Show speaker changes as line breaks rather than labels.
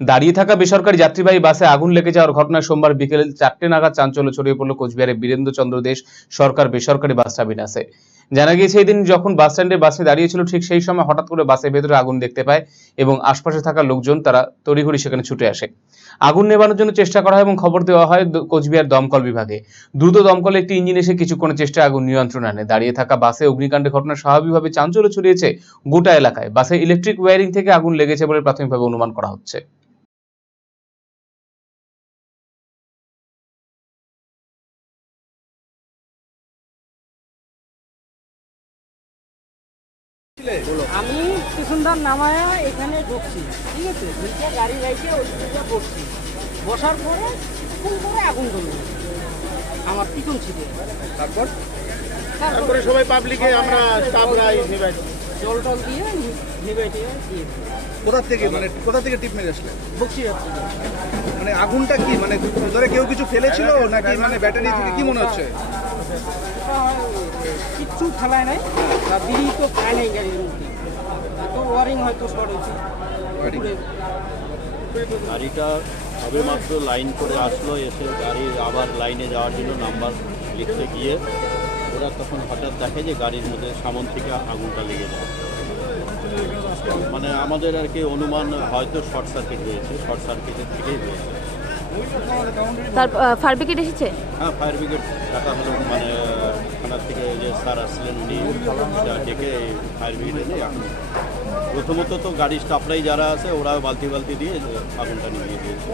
দাঁড়িয়ে থাকা বেসরকারি যাত্রীবাহী বাসে আগুন লেগে যাওয়ার ঘটনায় সোমবার বিকেল চারটে নাগাদ চাঞ্চল্য ছড়িয়ে পড়ল কোচবিহারের বীরেন্দ্র চন্দ্র দেশ সরকার বেসরকারি বাস টার্মিনাসে জানা গিয়েছে, এদিন যখন বাস স্ট্যান্ডে বাসে দাঁড়িয়েছিল, ঠিক সেই সময় হঠাৎ করে বাসের ভেতরে আগুন দেখতে পায় এবং আশপাশে থাকা লোকজন তারা তড়িঘড়ি সেখানে ছুটে আসে। আগুন নেভানোর জন্য চেষ্টা করা হয় এবং খবর দেওয়া হয় কোচবিহার দমকল বিভাগে। দ্রুত দমকলে একটি ইঞ্জিন এসে কিছুক্ষণের চেষ্টায় আগুন নিয়ন্ত্রণ আনে। দাঁড়িয়ে থাকা বাসে অগ্নিকাণ্ডের ঘটনা স্বাভাবিকভাবে চাঞ্চল্য ছড়িয়েছে গোটা এলাকায়। বাসে ইলেকট্রিক ওয়্যারিং থেকে আগুন লেগেছে বলে প্রাথমিকভাবে অনুমান করা হচ্ছে।
আমি স্টেশনদার নামায় এখানে ঢুকছি ঠিক আছে? ঢুকে গাড়ি রাইকে ওই বসছি বসার পরে ফুল করে আগুন ধরল। আমার পিছন ছিল
তারপর?
তারপরে
সবাই পাবলিকে আমরা স্টাফরা নিবাই।
জল টল দিয়ে নিবাই দিয়ে
কোথা থেকে মানে কোথা থেকে টিপ মেরে আসলে?
যাচ্ছি
মানে আগুনটা কি? মানে ধরে কেউ কিছু ফেলেছিল নাকি মানে ব্যাটারি থেকে কি মনে হচ্ছে?
কিচ্ছু ফেলায় নাই। বা বিড়ি তো খায় নাই গাড়ির মধ্যে। তো ওয়ারিং হয়তো শর্ট হয়েছে।
গাড়িটা সবে মাত্র লাইন করে আসলো এসে গাড়ি আবার লাইনে যাওয়ার জন্য নাম্বার লিখতে গিয়ে ওরা তখন হঠাৎ দেখে যে গাড়ির মধ্যে সামন থেকে আগুনটা লেগে যায়। মানে আমাদের আর কি অনুমান হয়তো শর্ট সার্কিট হয়েছে শর্ট সার্কিটের থেকেই হয়েছে।
তার ফায়ার ব্রিগেড এসেছে?
হ্যাঁ ফায়ার ব্রিগেড ডাকা হলো মানে থেকে যে স্যার আসছিলেন উনি ডেকে ফায়ার ব্রিগেড এনে প্রথমত তো গাড়ির স্টাফরাই যারা আছে ওরা বালতি বালতি দিয়ে আগুনটা নিভিয়ে দিয়েছে।